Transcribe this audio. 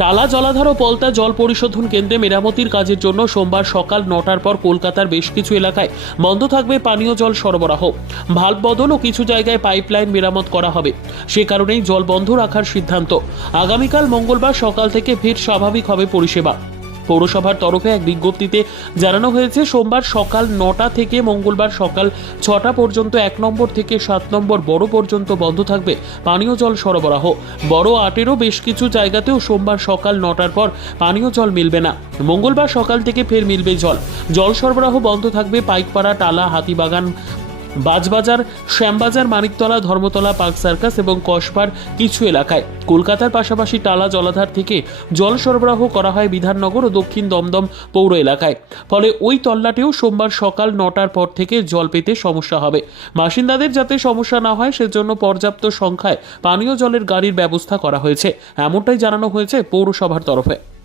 টালা জলাধার ও পলতা জল পরিশোধন কেন্দ্রে মেরামতির কাজের জন্য সোমবার সকাল নটার পর কলকাতার বেশ কিছু এলাকায় বন্ধ থাকবে পানীয় জল সরবরাহ। ভালো বদল ও কিছু জায়গায় পাইপলাইন মেরামত করা হবে। সে কারণেই জল বন্ধ রাখার সিদ্ধান্ত। আগামীকাল মঙ্গলবার সকাল থেকে ফের স্বাভাবিক হবে পরিষেবা। পৌরসভার তরফে এক বিজ্ঞপ্তিতে জানানো হয়েছে, সোমবার সকাল নটা থেকে মঙ্গলবার সকাল ছটা পর্যন্ত এক নম্বর থেকে সাত নম্বর বড় পর্যন্ত বন্ধ থাকবে পানীয় জল সরবরাহ। বড় আটেরও বেশ কিছু জায়গাতেও সোমবার সকাল নটার পর পানীয় জল মিলবে না। মঙ্গলবার সকাল থেকে ফের মিলবে জল। জল সরবরাহ বন্ধ থাকবে পাইকপাড়া, টালা, হাতিবাগান বাজবাজার, শ্যামবাজার, মানিকতলা, ধর্মতলা, পার্ক সার্কাস এবং কসবার কিছু এলাকায়। কলকাতার পাশাপাশি টালা, জলাধার থেকে জল সরবরাহ করা হয় বিধাননগর ও দক্ষিণ দমদম পৌর এলাকায়। ফলে ওই তল্লাটেও সোমবার সকাল নটার পর থেকে জল পেতে সমস্যা হবে। বাসিন্দাদের যাতে সমস্যা না হয়, সেজন্য পর্যাপ্ত সংখ্যায় পানীয় জলের গাড়ির ব্যবস্থা করা হয়েছে। এমনটাই জানানো হয়েছে পৌরসভার তরফে।